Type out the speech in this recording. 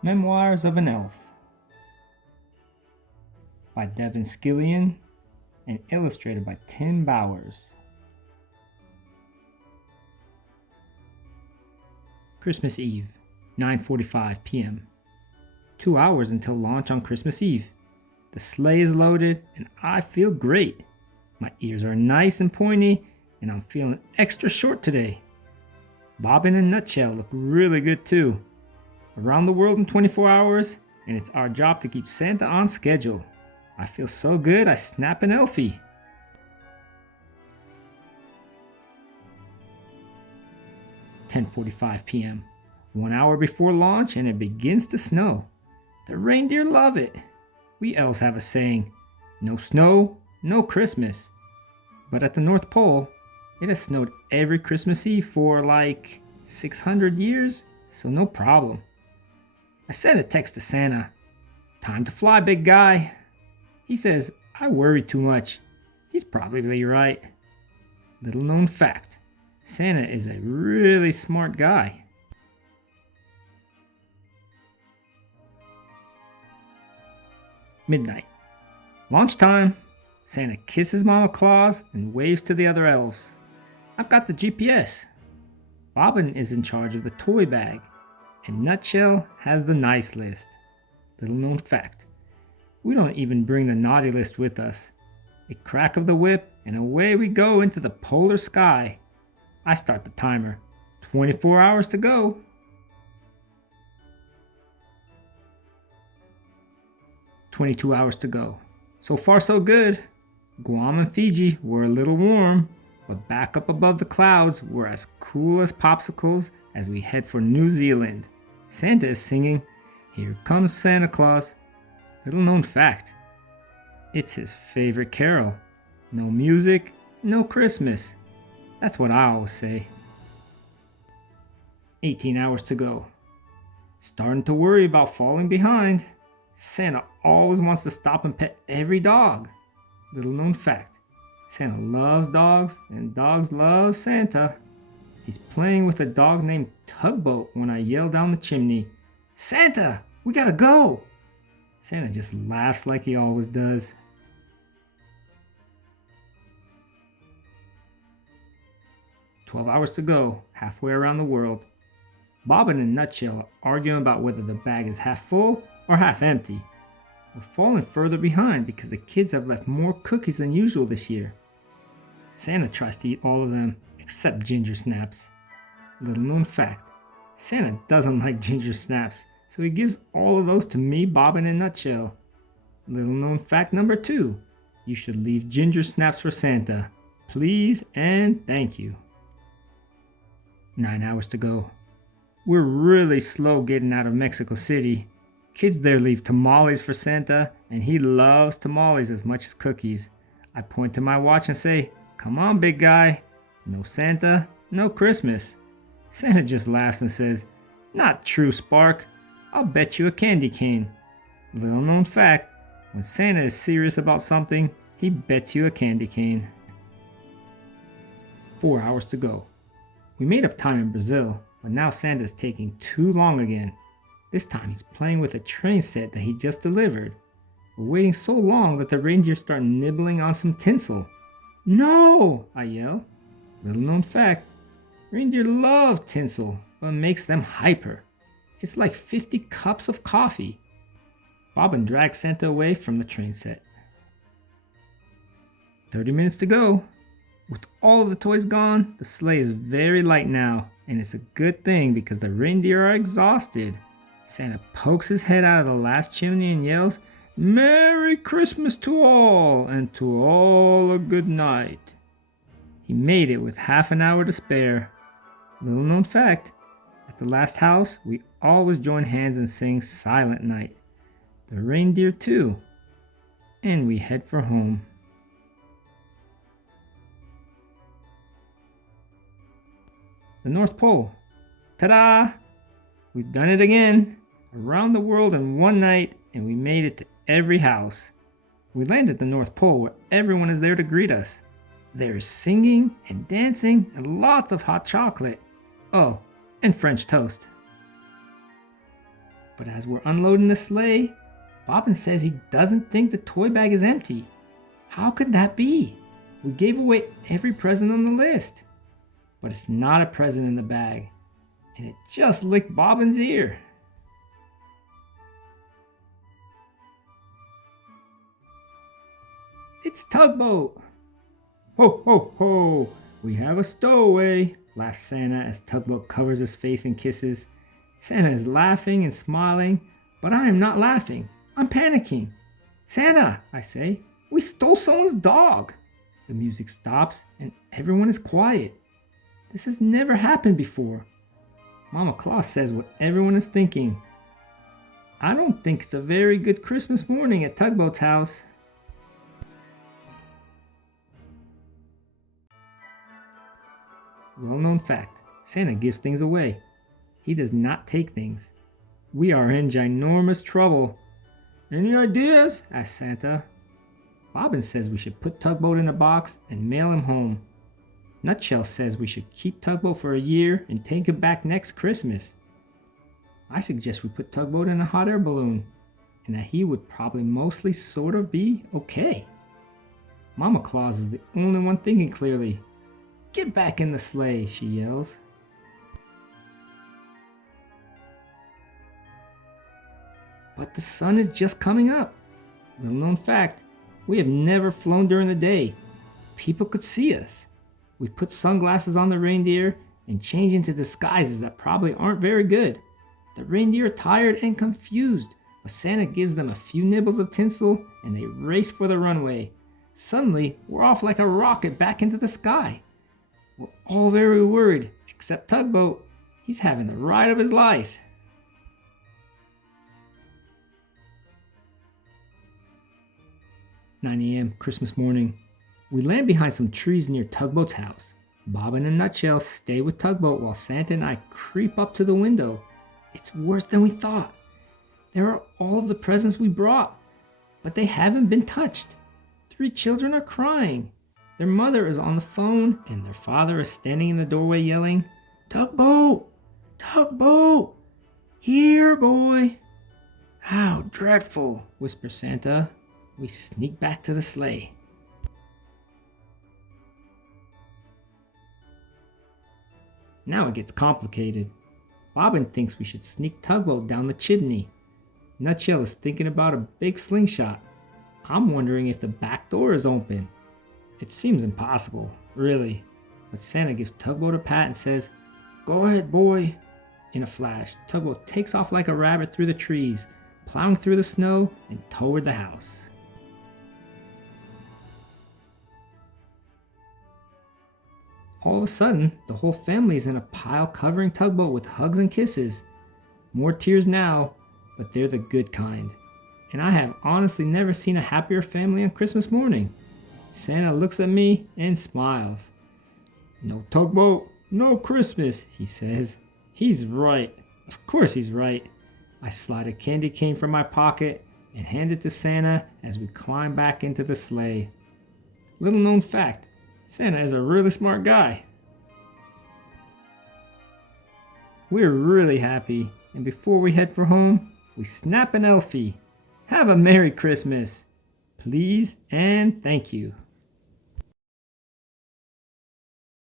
Memoirs of an Elf by Devin Scillion and illustrated by Tim Bowers. Christmas Eve, 9:45 p.m. 2 hours until launch on Christmas Eve. The sleigh is loaded and I feel great. My ears are nice and pointy and I'm feeling extra short today. Bobbin and Nutshell look really good too. Around the world in 24 hours, and it's our job to keep Santa on schedule. I feel so good I snap an Elfie. "10:45 p.m. 1 hour before launch and it begins to snow. The reindeer love it. We elves have a saying, no snow, no Christmas. But at the North Pole, it has snowed every Christmas Eve for like 600 years, so no problem. I sent a text to Santa. Time to fly, big guy. He says I worry too much. He's probably right. Little known fact, Santa is a really smart guy. Midnight. Launch time. Santa kisses Mama Claus and waves to the other elves. I've got the GPS. Bobbin is in charge of the toy bag, and Nutshell has the nice list. Little known fact, we don't even bring the naughty list with us. A crack of the whip and away we go into the polar sky. I start the timer. 24 hours to go. "22 hours to go. So far so good. Guam and Fiji were a little warm, but back up above the clouds we're as cool as popsicles as we head for New Zealand. Santa is singing, 'Here Comes Santa Claus.' Little known fact, it's his favorite carol. No music, no Christmas. That's what I always say. 18 hours to go. Starting to worry about falling behind. Santa always wants to stop and pet every dog. Little known fact, Santa loves dogs and dogs love Santa. He's playing with a dog named Tugboat when I yell down the chimney, 'Santa, we gotta go!' Santa just laughs like he always does. 12 hours to go, halfway around the world. Bobbin and Nutshell are arguing about whether the bag is half full or half empty. We're falling further behind because the kids have left more cookies than usual this year. Santa tries to eat all of them, except ginger snaps. Little known fact, Santa doesn't like ginger snaps, so he gives all of those to me, Bobbin and Nutshell. Little known fact number 2, you should leave ginger snaps for Santa. Please and thank you. 9 hours to go. We're really slow getting out of Mexico City. Kids there leave tamales for Santa, and he loves tamales as much as cookies. I point to my watch and say, 'Come on, big guy. No Santa, no Christmas.' Santa just laughs and says, 'Not true, Spark. I'll bet you a candy cane.' Little known fact, when Santa is serious about something, he bets you a candy cane. 4 hours to go. We made up time in Brazil, but now Santa's taking too long again. This time he's playing with a train set that he just delivered. We're waiting so long that the reindeer start nibbling on some tinsel. 'No!' I yell. Little known fact, reindeer love tinsel, but it makes them hyper. It's like 50 cups of coffee. Bobbin drags Santa away from the train set. 30 minutes to go. With all of the toys gone, the sleigh is very light now, and it's a good thing because the reindeer are exhausted. Santa pokes his head out of the last chimney and yells, 'Merry Christmas to all, and to all a good night.' He made it with half an hour to spare. Little known fact, at the last house, we always join hands and sing Silent Night. The reindeer too. And we head for home. The North Pole. Ta-da! We've done it again. Around the world in one night, and we made it to every house. We land at the North Pole where everyone is there to greet us. There's singing and dancing and lots of hot chocolate. Oh, and French toast. But as we're unloading the sleigh, Bobbin says he doesn't think the toy bag is empty. How could that be? We gave away every present on the list. But it's not a present in the bag, and it just licked Bobbin's ear. It's Tugboat! Ho, ho, ho! We have a stowaway, laughs Santa as Tugboat covers his face in kisses. Santa is laughing and smiling, but I am not laughing. I'm panicking. Santa, I say, we stole someone's dog. The music stops and everyone is quiet. This has never happened before. Mama Claus says what everyone is thinking. I don't think it's a very good Christmas morning at Tugboat's house. Well-known fact, Santa gives things away. He does not take things. We are in ginormous trouble. Any ideas? Asks Santa. Bobbin says we should put Tugboat in a box and mail him home. Nutshell says we should keep Tugboat for a year and take him back next Christmas. I suggest we put Tugboat in a hot air balloon, and that he would probably mostly sort of be okay. Mama Claus is the only one thinking clearly. Get back in the sleigh, she yells. But the sun is just coming up. Little known fact, we have never flown during the day. People could see us. We put sunglasses on the reindeer and change into disguises that probably aren't very good. The reindeer are tired and confused, but Santa gives them a few nibbles of tinsel and they race for the runway. Suddenly, we're off like a rocket back into the sky. We're all very worried, except Tugboat. He's having the ride of his life. "9 a.m. Christmas morning. We land behind some trees near Tugboat's house. Bobbin and Nutshell stay with Tugboat while Santa and I creep up to the window. It's worse than we thought. There are all of the presents we brought, but they haven't been touched. 3 children are crying. Their mother is on the phone, and their father is standing in the doorway yelling, 'Tugboat! Tugboat! Here, boy!' 'How dreadful!' whispers Santa. We sneak back to the sleigh. Now it gets complicated. Bobbin thinks we should sneak Tugboat down the chimney. Nutshell is thinking about a big slingshot. I'm wondering if the back door is open. It seems impossible, really. But Santa gives Tugboat a pat and says, 'Go ahead, boy.' In a flash, Tugboat takes off like a rabbit through the trees, plowing through the snow and toward the house. All of a sudden, the whole family is in a pile covering Tugboat with hugs and kisses. More tears now, but they're the good kind. And I have honestly never seen a happier family on Christmas morning. Santa looks at me and smiles. 'No Tugboat, no Christmas,' he says. He's right. Of course he's right. I slide a candy cane from my pocket and hand it to Santa as we climb back into the sleigh. Little known fact, Santa is a really smart guy. We're really happy, and before we head for home, we snap an Elfie. Have a Merry Christmas. Please and thank you.